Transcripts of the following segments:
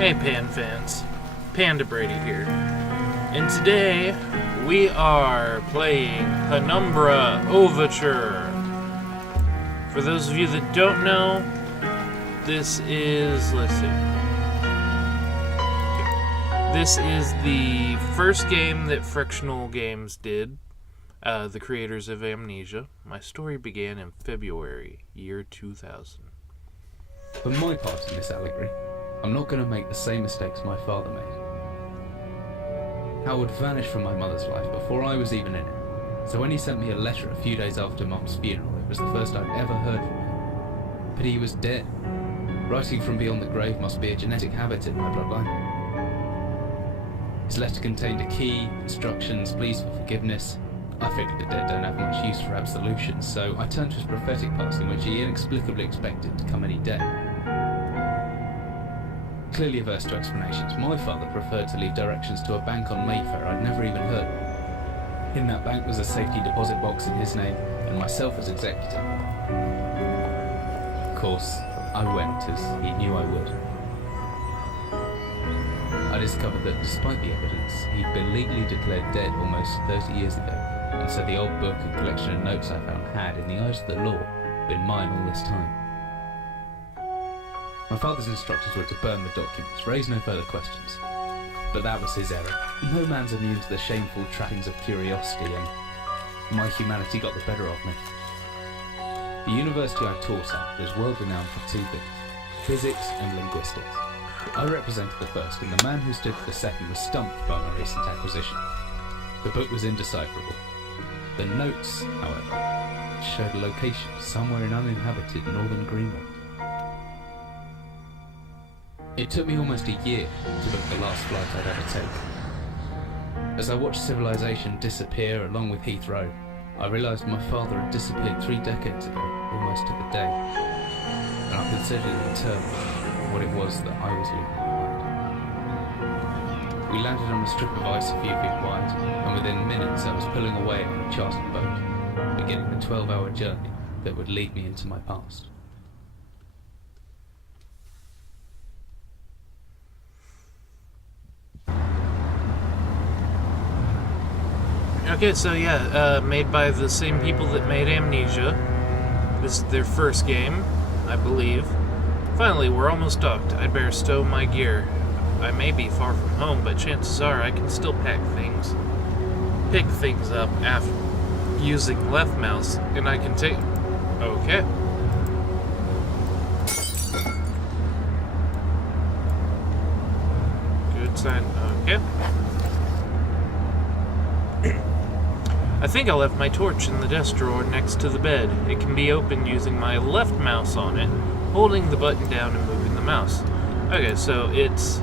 Hey Pan fans, Panda Brady here, and today we are playing Penumbra Overture. For those of you that don't know, this is, This is the first game that Frictional Games did, the creators of Amnesia. My story began in February, year 2000. For my part in this allegory, I'm not going to make the same mistakes my father made. Howard vanished from my mother's life before I was even in it, so when he sent me a letter a few days after Mum's funeral, it was the first I'd ever heard from him. But he was dead. Writing from beyond the grave must be a genetic habit in my bloodline. His letter contained a key, instructions, pleas for forgiveness. I figured the dead don't have much use for absolution, so I turned to his prophetic passing, which he inexplicably expected to come any day. Clearly averse to explanations, my father preferred to leave directions to a bank on Mayfair I'd never even heard of. In that bank was a safety deposit box in his name, and myself as executor. Of course, I went as he knew I would. I discovered that despite the evidence, he'd been legally declared dead almost 30 years ago, and so the old book and collection of notes I found had, in the eyes of the law, been mine all this time. My father's instructions were to burn the documents, raise no further questions. But that was his error. No man's immune to the shameful trappings of curiosity, and my humanity got the better of me. The university I taught at was world renowned for two things: physics and linguistics. I represented the first, and the man who stood for the second was stumped by my recent acquisition. The book was indecipherable. The notes, however, showed a location somewhere in uninhabited northern Greenland. It took me almost a year to book the last flight I'd ever taken. As I watched civilization disappear along with Heathrow, I realised my father had disappeared 3 decades ago, almost to the day, and I considered in turn what it was that I was leaving behind. We landed on a strip of ice a few feet wide, and within minutes I was pulling away on a chartered boat, beginning the 12-hour journey that would lead me into my past. Okay, so made by the same people that made Amnesia. This is their first game, I believe. Finally, we're almost docked. I'd better stow my gear. I may be far from home, but chances are I can still pick things up after using left mouse, and I can take... Okay. Good sign. Okay. I think I left my torch in the desk drawer next to the bed. It can be opened using my left mouse on it, holding the button down and moving the mouse. Okay, so it's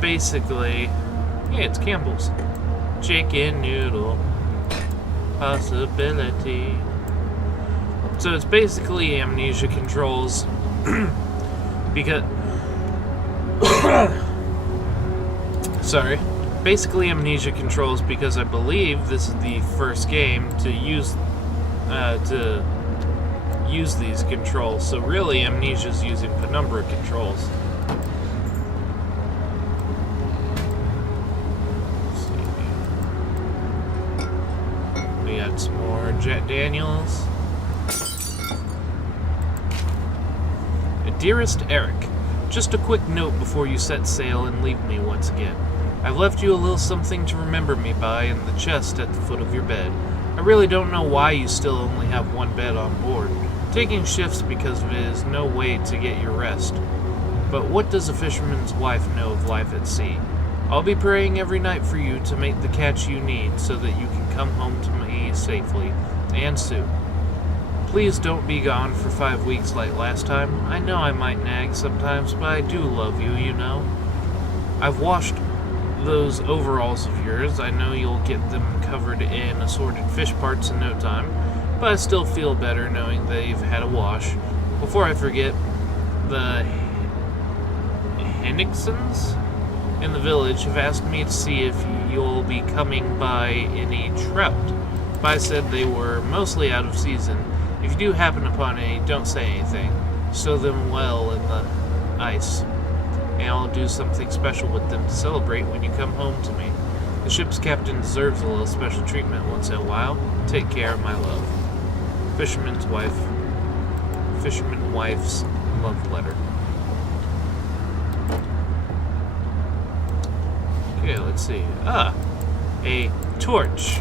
basically, it's Campbell's chicken noodle possibility. So it's basically Amnesia controls because Basically Amnesia controls because I believe this is the first game to use these controls. So really Amnesia's using Penumbra controls. Let's see. We got some more Jack Daniels. Dearest Eric, just a quick note before you set sail and leave me once again. I've left you a little something to remember me by in the chest at the foot of your bed. I really don't know why you still only have one bed on board. Taking shifts because of it is no way to get your rest. But what does a fisherman's wife know of life at sea? I'll be praying every night for you to make the catch you need so that you can come home to me safely, and soon. Please don't be gone for 5 weeks like last time. I know I might nag sometimes, but I do love you, you know. I've washed those overalls of yours. I know you'll get them covered in assorted fish parts in no time, but I still feel better knowing they've had a wash. Before I forget, the Hennigsons in the village have asked me to see if you'll be coming by any trout, but I said they were mostly out of season. If you do happen upon any, don't say anything. Stow them well in the ice. And I'll do something special with them to celebrate when you come home to me. The ship's captain deserves a little special treatment once in a while. Take care, my love. Fisherman's wife. Fisherman wife's love letter. Okay, let's see. A torch,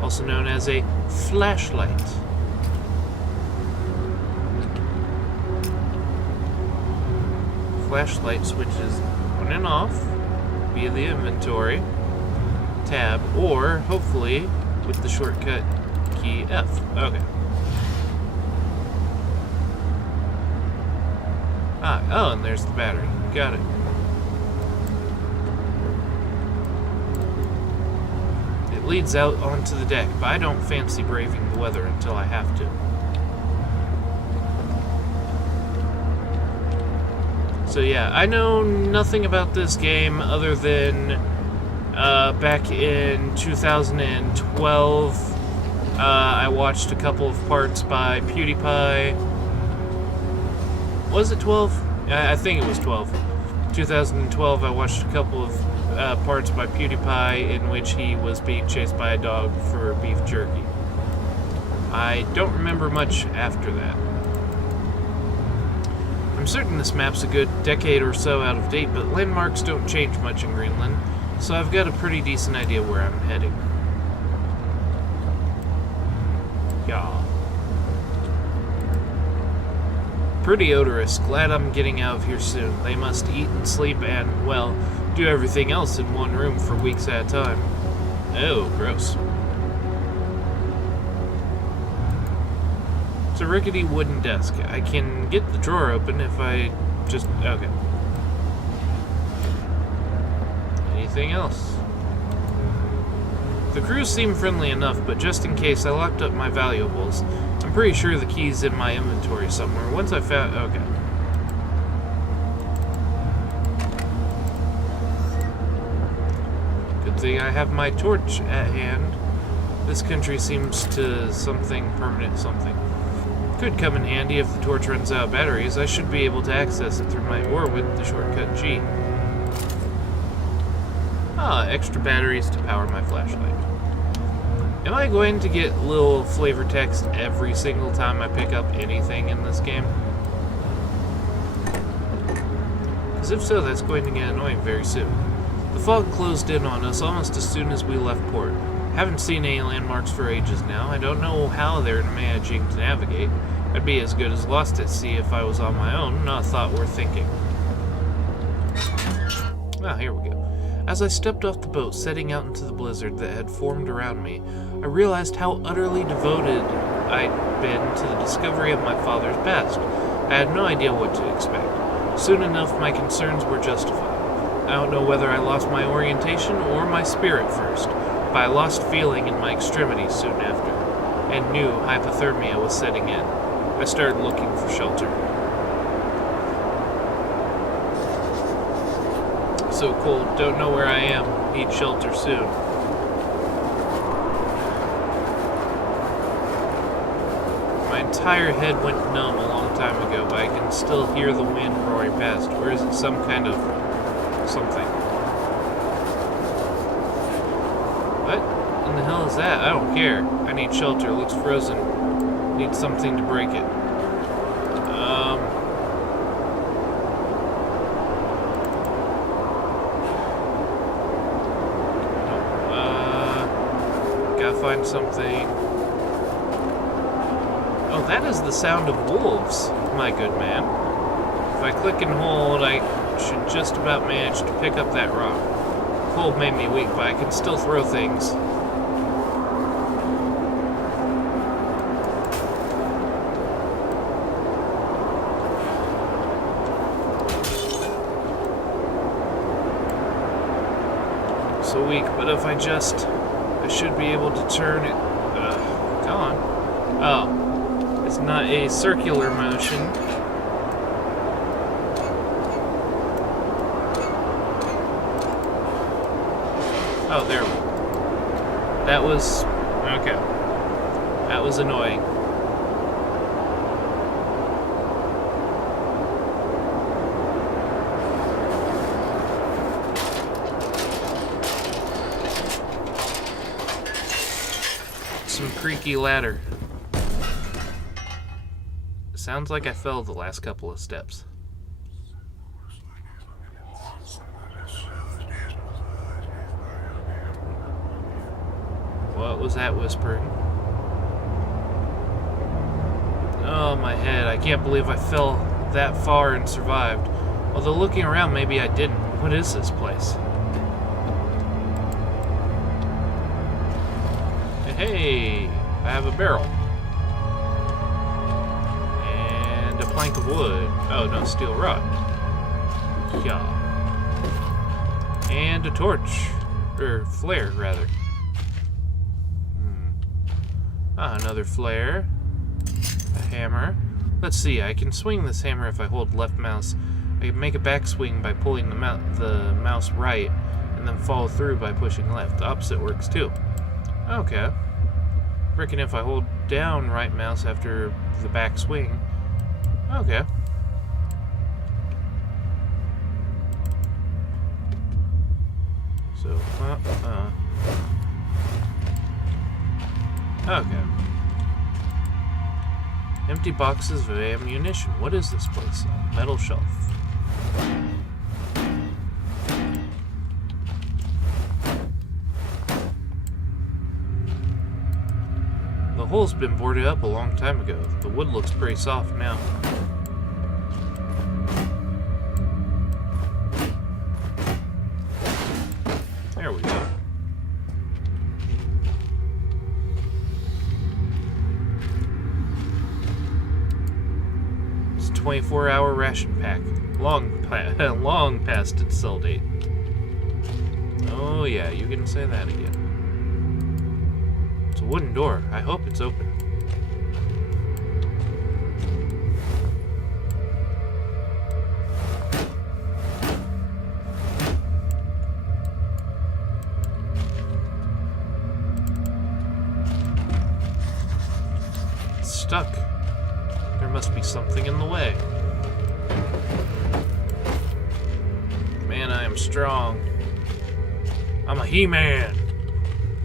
also known as a flashlight. Flashlight switches on and off via the inventory tab, or hopefully with the shortcut key F. Okay. Oh, and there's the battery. Got it. It leads out onto the deck, but I don't fancy braving the weather until I have to. So yeah, I know nothing about this game other than back in 2012, I watched a couple of parts by PewDiePie. Was it 12? I think it was 12. 2012, I watched a couple of parts by PewDiePie in which he was being chased by a dog for beef jerky. I don't remember much after that. I'm certain this map's a good decade or so out of date, but landmarks don't change much in Greenland, so I've got a pretty decent idea where I'm heading. Yeah. Pretty odorous. Glad I'm getting out of here soon. They must eat and sleep and, well, do everything else in one room for weeks at a time. Oh, gross. It's a rickety wooden desk. I can get the drawer open if I just... okay. Anything else? The crew seem friendly enough, but just in case, I locked up my valuables. I'm pretty sure the key's in my inventory somewhere. Once I found... okay. Good thing I have my torch at hand. This country seems to something permanent something. Could come in handy if the torch runs out of batteries. I should be able to access it through my or with the shortcut G. Extra batteries to power my flashlight. Am I going to get little flavor text every single time I pick up anything in this game? Because if so, that's going to get annoying very soon. The fog closed in on us almost as soon as we left port. Haven't seen any landmarks for ages now. I don't know how they're managing to navigate. I'd be as good as lost at sea if I was on my own. Not a thought worth thinking. Well, here we go. As I stepped off the boat, setting out into the blizzard that had formed around me, I realized how utterly devoted I'd been to the discovery of my father's past. I had no idea what to expect. Soon enough, my concerns were justified. I don't know whether I lost my orientation or my spirit first, but I lost feeling in my extremities soon after, and knew hypothermia was setting in. I started looking for shelter. So cold, don't know where I am. Need shelter soon. My entire head went numb a long time ago, but I can still hear the wind roaring past. Or is it some kind of something? What in the hell is that? I don't care. I need shelter. It looks frozen. Need something to break it. Find something. Oh, that is the sound of wolves, my good man. If I click and hold, I should just about manage to pick up that rock. Cold made me weak, but I can still throw things. So weak, but if I just... I should be able to turn it. Come on. Oh. It's not a circular motion. Oh, there we go. That was... okay. That was annoying. creaky ladder. Sounds like I fell the last couple of steps. What was that whispering? Oh, my head. I can't believe I fell that far and survived. Although looking around, maybe I didn't. What is this place? Hey, I have a barrel. And a plank of wood. Oh, no, steel rod. Yeah. And a torch. Or flare, rather. Ah, another flare. A hammer. Let's see, I can swing this hammer if I hold left mouse. I can make a backswing by pulling the mouse right, and then follow through by pushing left. The opposite works too. Okay. Reckon if I hold down right mouse after the backswing. Okay. So, okay. Empty boxes of ammunition. What is this place? A metal shelf. The hole's been boarded up a long time ago. The wood looks pretty soft now. There we go. It's a 24-hour ration pack. Long past its sell date. Oh yeah, you can say that again. It's a wooden door. I hope it's open. It's stuck. There must be something in the way. Man, I am strong. I'm a He-Man.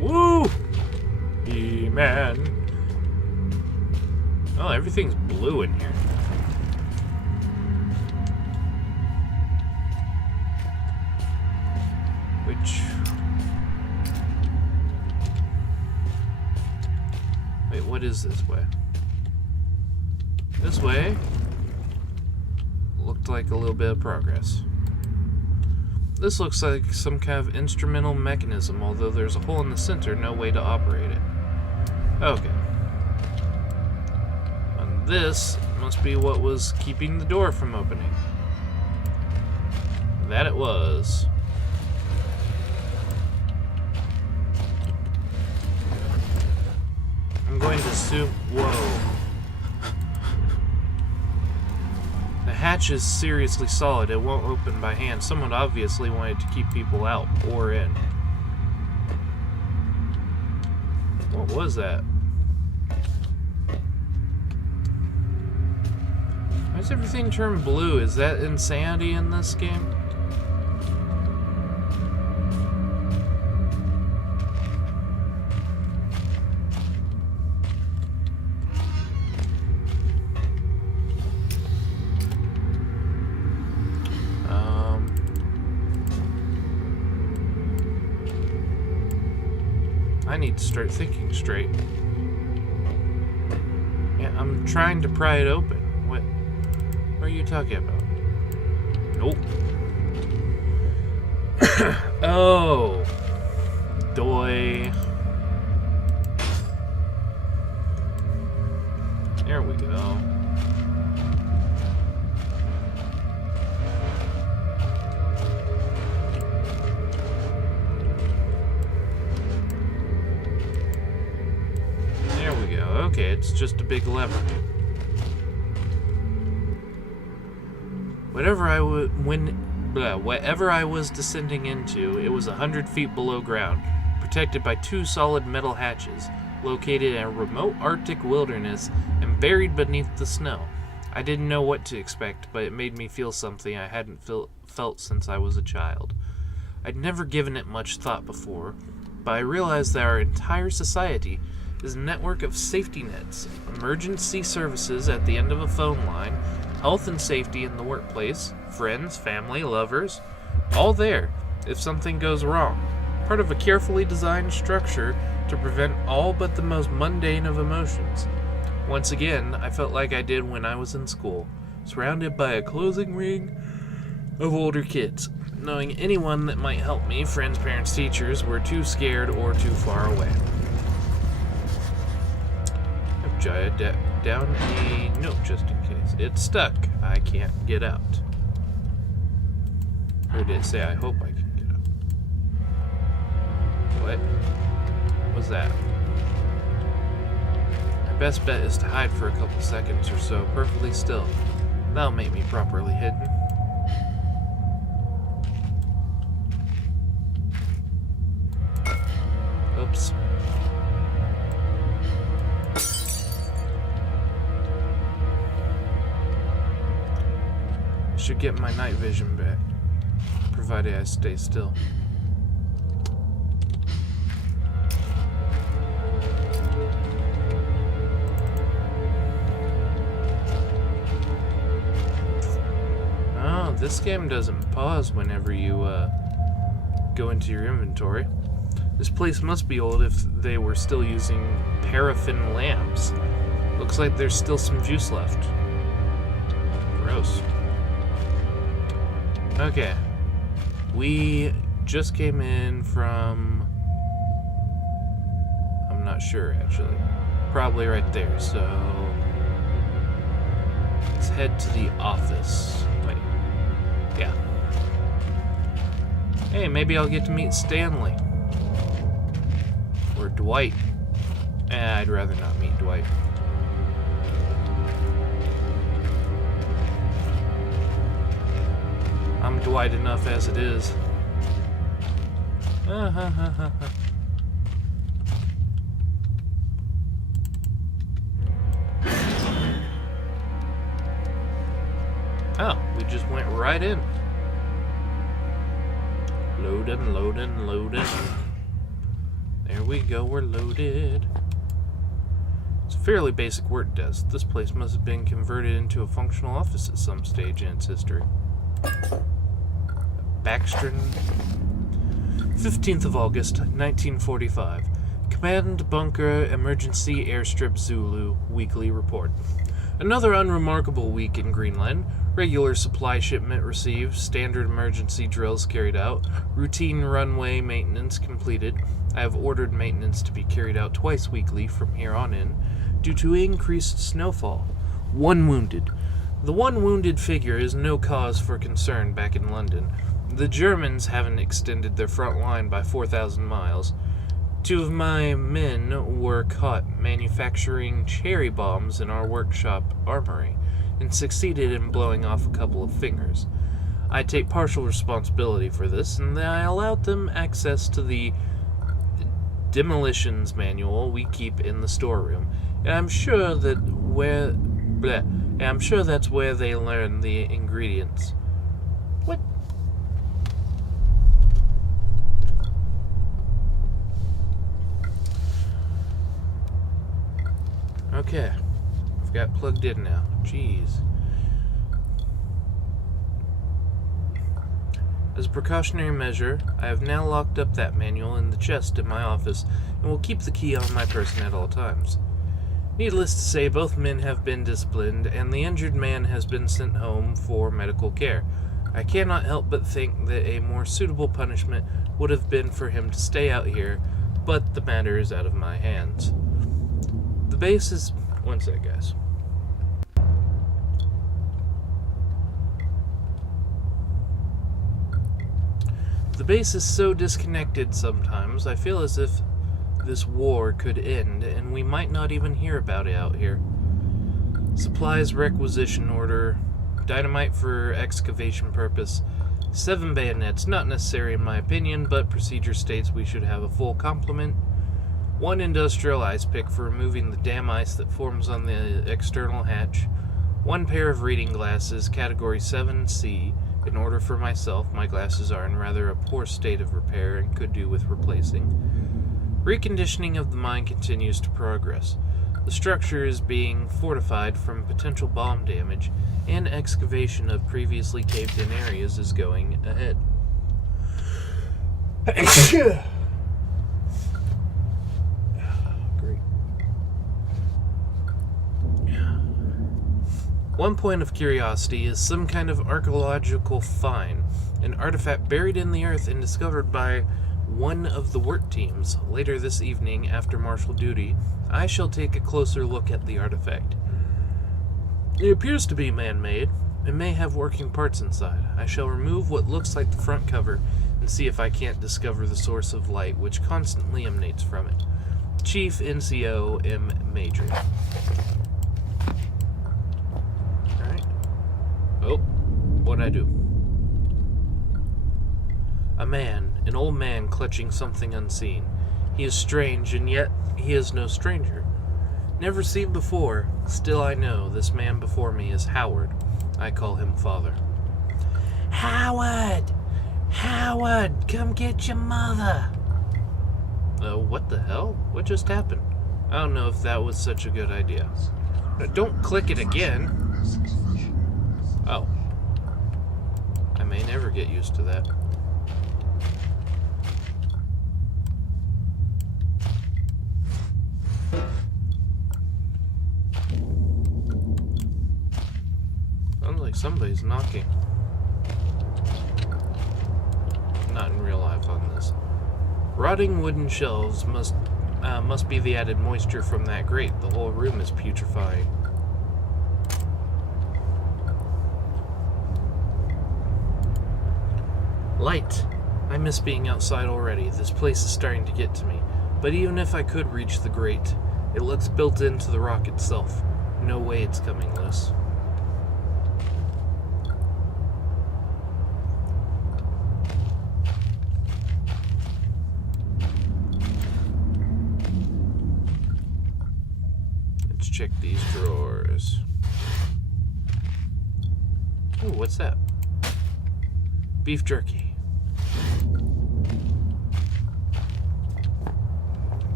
Woo! He-Man. Oh, everything's blue in here. Wait, what is this way? This way looked like a little bit of progress. This looks like some kind of instrumental mechanism, although there's a hole in the center, no way to operate it. Okay. And this must be what was keeping the door from opening. That it was. I'm going to assume... Whoa. The hatch is seriously solid. It won't open by hand. Someone obviously wanted to keep people out or in. What was that? Why does everything turn blue? Is that insanity in this game? I need to start thinking straight. Yeah, I'm trying to pry it open. What are you talking about? Nope. Oh. Doy. There we go. Okay, it's just a big lever. Whatever I was descending into, it was 100 feet below ground, protected by two solid metal hatches, located in a remote Arctic wilderness and buried beneath the snow. I didn't know what to expect, but it made me feel something I hadn't felt since I was a child. I'd never given it much thought before, but I realized that our entire society is a network of safety nets, emergency services at the end of a phone line, health and safety in the workplace, friends, family, lovers, all there if something goes wrong. Part of a carefully designed structure to prevent all but the most mundane of emotions. Once again, I felt like I did when I was in school, surrounded by a closing ring of older kids. Knowing anyone that might help me, friends, parents, teachers, were too scared or too far away. I've jotted down a note just in case. It's stuck. I can't get out. Or did it say I hope I can get out? What was that? My best bet is to hide for a couple seconds or so, perfectly still. That'll make me properly hidden. Oops. Should get my night vision back, provided I stay still. Oh, this game doesn't pause whenever you go into your inventory. This place must be old if they were still using paraffin lamps. Looks like there's still some juice left. Gross. Okay. We just came in from... I'm not sure, actually. Probably right there, so... let's head to the office. Wait. Yeah. Hey, maybe I'll get to meet Stanley. Or Dwight. I'd rather not meet Dwight. I'm Dwight enough as it is. Oh, we just went right in. Loading, loading, loading. There we go, we're loaded. It's a fairly basic work desk. This place must have been converted into a functional office at some stage in its history. Baxter, 15th of August, 1945. Command Bunker Emergency Airstrip Zulu Weekly Report. Another unremarkable week in Greenland. Regular supply shipment received, standard emergency drills carried out, routine runway maintenance completed. I have ordered maintenance to be carried out twice weekly from here on in, due to increased snowfall. 1 wounded. The 1 wounded figure is no cause for concern back in London. The Germans haven't extended their front line by 4,000 miles. 2 of my men were caught manufacturing cherry bombs in our workshop armory, and succeeded in blowing off a couple of fingers. I take partial responsibility for this, and I allowed them access to the demolitions manual we keep in the storeroom, and I'm sure that's where they learn the ingredients. What? Okay, I've got plugged in now. Jeez. As a precautionary measure, I have now locked up that manual in the chest in my office and will keep the key on my person at all times. Needless to say, both men have been disciplined, and the injured man has been sent home for medical care. I cannot help but think that a more suitable punishment would have been for him to stay out here, but the matter is out of my hands. The base is... One sec, guys. The base is so disconnected sometimes, I feel as if this war could end, and we might not even hear about it out here. Supplies requisition order, dynamite for excavation purpose, 7 bayonets, not necessary in my opinion, but procedure states we should have a full complement, 1 industrial ice pick for removing the damn ice that forms on the external hatch, 1 pair of reading glasses, category 7C, in order for myself. My glasses are in rather a poor state of repair and could do with replacing. Reconditioning of the mine continues to progress. The structure is being fortified from potential bomb damage, and excavation of previously caved-in areas is going ahead. Great. One point of curiosity is some kind of archaeological find, an artifact buried in the earth and discovered by one of the work teams. Later this evening, after martial duty, I shall take a closer look at the artifact. It appears to be man-made and may have working parts inside. I shall remove what looks like the front cover and see if I can't discover the source of light which constantly emanates from it. Chief NCO M. Major. Alright. Oh, what'd I do? A man, an old man clutching something unseen. He is strange, and yet he is no stranger. Never seen before, still I know this man before me is Howard. I call him Father. Howard! Howard, come get your mother! What the hell? What just happened? I don't know if that was such a good idea. Don't click it again! Oh. I may never get used to that. Sounds like somebody's knocking. Not in real life on this. Rotting wooden shelves must be the added moisture from that grate. The whole room is putrefying. Light. I miss being outside already. This place is starting to get to me. But even if I could reach the grate, it looks built into the rock itself. No way it's coming loose. Let's check these drawers. Oh, what's that? Beef jerky.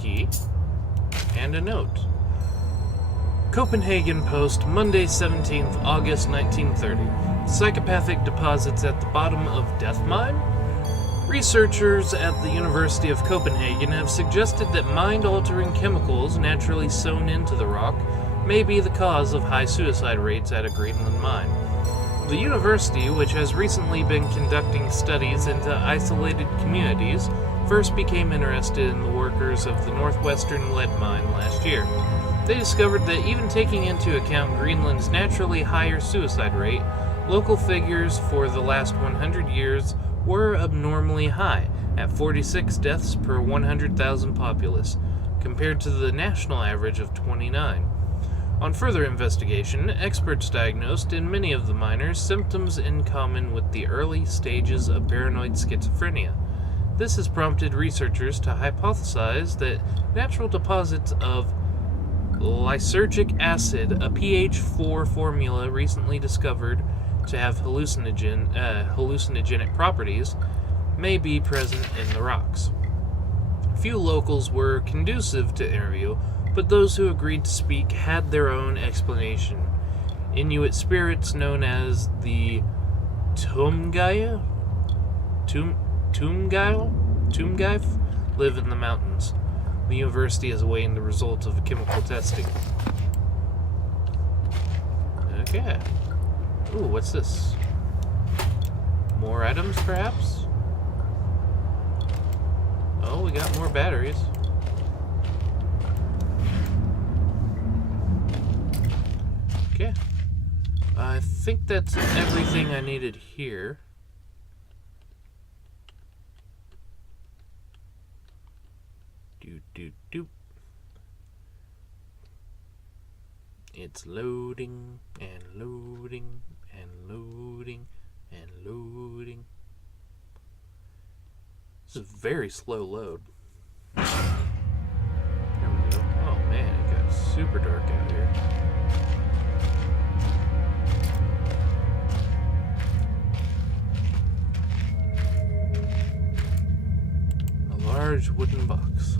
Key and a note. Copenhagen Post, Monday, 17th August 1930. Psychopathic deposits at the bottom of death mine? Researchers at the University of Copenhagen have suggested that mind-altering chemicals naturally sewn into the rock may be the cause of high suicide rates at a Greenland mine. The university, which has recently been conducting studies into isolated communities, first became interested in the workers of the northwestern lead mine last year. They discovered that even taking into account Greenland's naturally higher suicide rate, local figures for the last 100 years were abnormally high, at 46 deaths per 100,000 populace, compared to the national average of 29. On further investigation, experts diagnosed in many of the miners symptoms in common with the early stages of paranoid schizophrenia. This has prompted researchers to hypothesize that natural deposits of lysergic acid, a pH 4 formula recently discovered to have hallucinogenic properties, may be present in the rocks. Few locals were conducive to interview, but those who agreed to speak had their own explanation. Inuit spirits known as the Tumgaya? Tumgaif live in the mountains. The university is awaiting the results of chemical testing. Okay. Ooh, what's this? More items, perhaps? Oh, we got more batteries. Okay. I think that's everything I needed here. Doop. It's loading and loading and loading and loading. This is a very slow load. There we go. Oh man, it got super dark out here. large wooden box.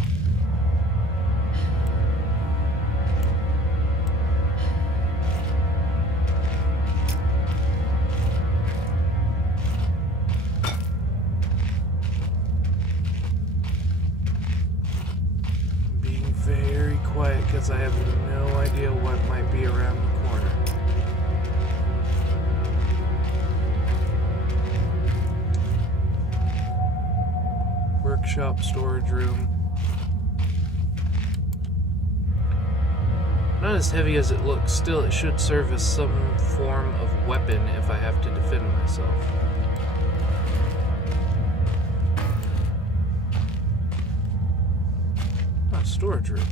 Being very quiet because I have no idea what might be around the corner. Workshop, storage room. Not as heavy as it looks, still it should serve as some form of weapon if I have to defend myself. Ah, storage room.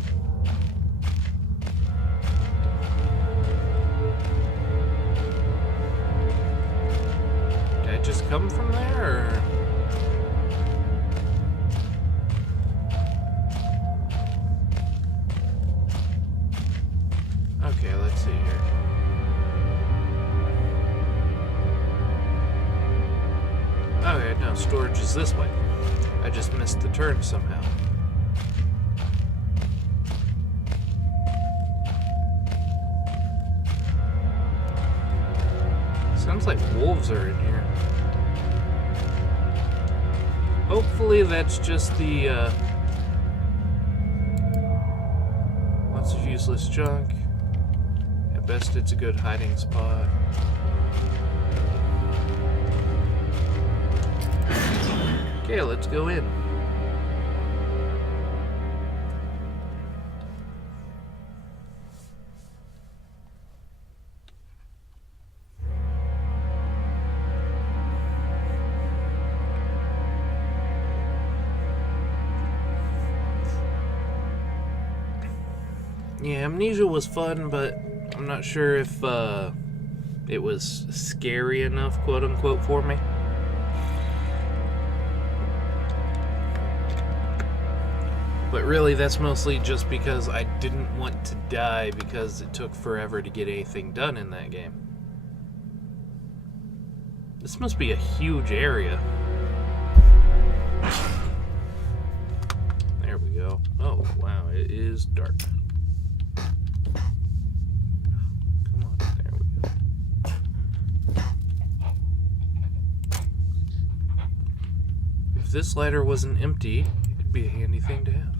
Did I just come from there, or? Okay, let's see here. Okay, no, storage is this way. I just missed the turn somehow. Sounds like wolves are in here. Hopefully that's just the, lots of useless junk. At best, it's a good hiding spot. Okay, let's go in. Yeah, Amnesia was fun, but I'm not sure if it was scary enough, quote unquote, for me. But really, that's mostly just because I didn't want to die because it took forever to get anything done in that game. This must be a huge area. There we go. Oh, wow, it is dark. If this ladder wasn't empty, it'd be a handy thing to have.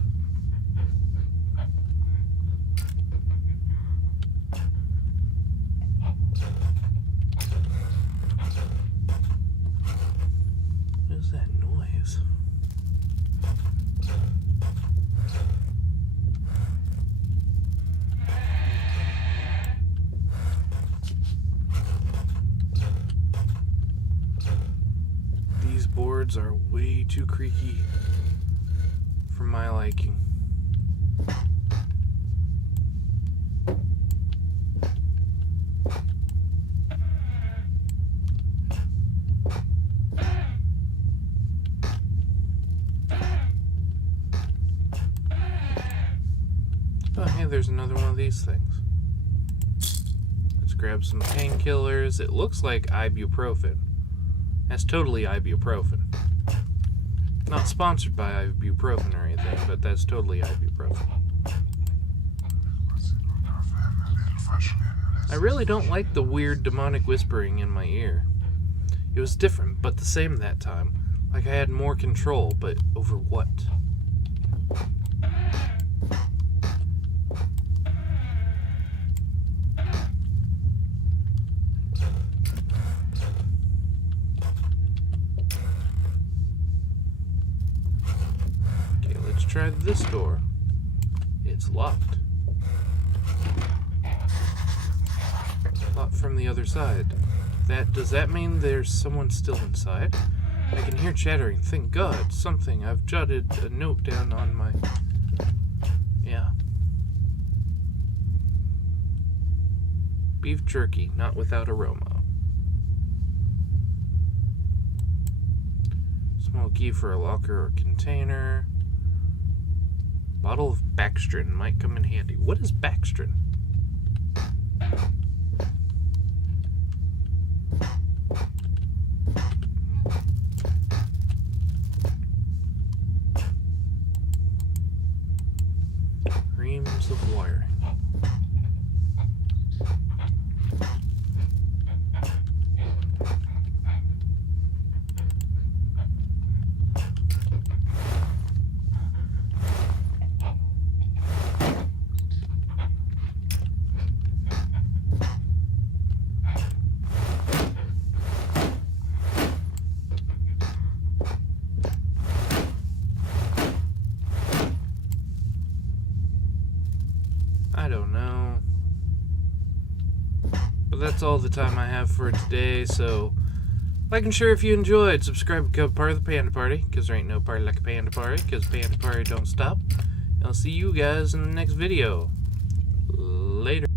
What is that noise? These boards are way too creaky for my liking. Oh, hey, there's another one of these things. Let's grab some painkillers. It looks like ibuprofen. That's totally ibuprofen. Not sponsored by ibuprofen or anything, but that's totally ibuprofen. I really don't like the weird demonic whispering in my ear. It was different, but the same that time. Like I had more control, but over what? Try this door. It's locked. Locked from the other side. Does that mean there's someone still inside? I can hear chattering. Thank God. Something. I've jotted a note down on my... Yeah. Beef jerky, not without aroma. Small key for a locker or container. Bottle of Baxtrin might come in handy. What is Baxtrin? Reams of wiring. I don't know. But that's all the time I have for today, so like and share if you enjoyed. Subscribe, become part of the Panda Party, because there ain't no party like a Panda Party, because Panda Party don't stop. And I'll see you guys in the next video. Later.